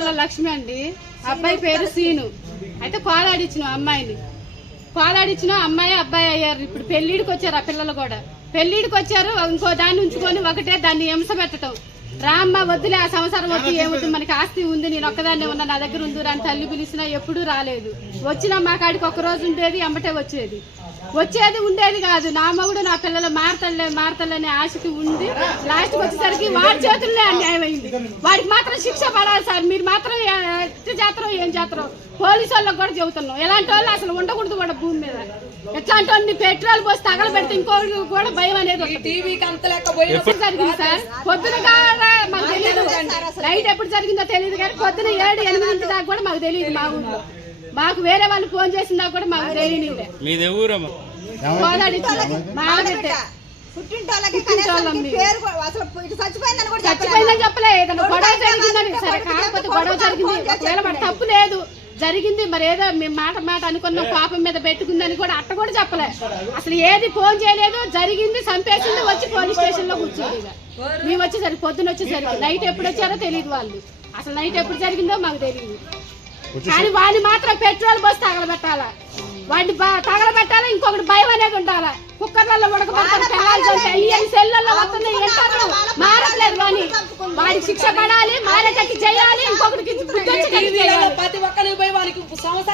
చీరాల లక్ష్మి అండి. అబ్బాయి పేరు సీను. అయితే కోలాడిచ్చిన అమ్మాయిని. కోలాడిచ్చిన అమ్మాయి అబ్బాయి అయ్యారు. ఇప్పుడు పెళ్ళిడికి వచ్చారు ఆ పిల్లలు కూడా. పెళ్ళిడికి వచ్చారు. ఇంకో దాన్ని ఉంచుకొని ఒకటే దాన్ని హింస పెట్టడం రామ్మ వద్దులే ఆ సంవత్సరం వద్దు ఏముంది మనకి ఆస్తి ఉంది నేను ఒక్కదాన్నే ఉన్నా నా దగ్గర ఉంది అని తల్లి పిలిచినా ఎప్పుడూ రాలేదు. వచ్చినా మా కాడికి ఒక రోజు ఉండేది ఎంబటే వచ్చేది. వచ్చేది ఉండేది కాదు. నా మగుడు నా పిల్లలు మారతలే మారతలనే ఆశకి ఉంది లాస్ట్ వచ్చేసరికి వాడి చేతుల్లో అన్యాయం అయింది. వాడికి మాత్రం శిక్ష పడాలి సార్. మీరు మాత్రం ఏ- ఎట్లా చేస్తారో ఏం చేస్తారో పోలీసు వాళ్ళకి కూడా చెబుతున్నాం. ఎలాంటి వాళ్ళు అసలు ఉండకూడదు కూడా భూమి మీద. ఎట్లాంటి వాళ్ళని పెట్రోల్ పోసి తగలబెడితే ఇంకోటి కూడా భయం అనేది సార్? పొద్దున కావాలా మాకు తెలియదు నైట్ ఎప్పుడు జరిగిందో తెలియదు కానీ పొద్దున ఏడు ఎనిమిది దాకా కూడా మాకు తెలియదు మా ఊర్లో. మాకు వేరే వాళ్ళు ఫోన్ చేసినా కూడా మాకు తెలియనిదే. ఇటు చచ్చిపోయిందని కూడా చెప్పలేదు. గొడవ జరిగిందని సరే కాకపోతే గొడవ జరిగింది. ఒకవేళ తప్పు లేదు జరిగింది మరి ఏదో మేము మాట మాట అనుకున్న పాపం మీద పెట్టుకుందని కూడా అట్ట కూడా చెప్పలే. అసలు ఏది ఫోన్ చేయలేదు జరిగింది చంపేసింది వచ్చి పోలీస్ స్టేషన్లో కూర్చుంది ఇక. మేము వచ్చేసరికి పొద్దున వచ్చేసరికి నైట్ ఎప్పుడు వచ్చారో తెలియదు వాళ్ళు. అసలు నైట్ ఎప్పుడు జరిగిందో మాకు తెలియదు కానీ వాడిని మాత్రం పెట్రోల్ బస్ తగలబెట్టాలా? వాడిని బా- తగలబెట్టాలా? ఇంకొకటి భయం అనేది ఉండాలా? కుక్కర్లలో ఉడకబెట్టాలి మారట్లేదు వాని వాడికి శిక్ష పడాలి మారేటట్టు చేయాలి ఇంకొకటికి São os